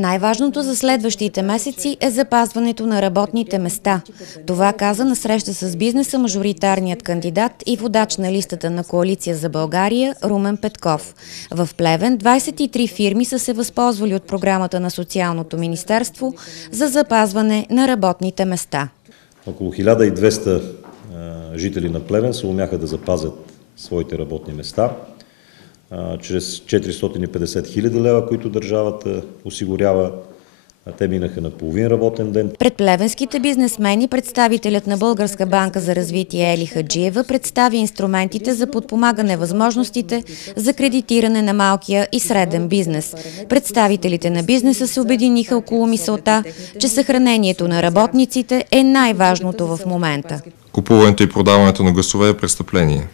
Най-важното за следващите месеци е запазването на работните места. Това каза на среща с бизнеса мажоритарният кандидат и водач на листата на Коалиция за България Румен Петков. В Плевен 23 фирми са се възползвали от програмата на Социалното министерство за запазване на работните места. Около 1200 жители на Плевен се умяха да запазят своите работни места чрез 450 хиляди лева, които държавата осигурява. Те минаха на половин работен ден. Пред плевенските бизнесмени представителят на Българска банка за развитие Ели Хаджиева представи инструментите за подпомагане възможностите за кредитиране на малкия и среден бизнес. Представителите на бизнеса се обединиха около мисълта, че съхранението на работниците е най-важното в момента. Купуването и продаването на гласове е престъпление.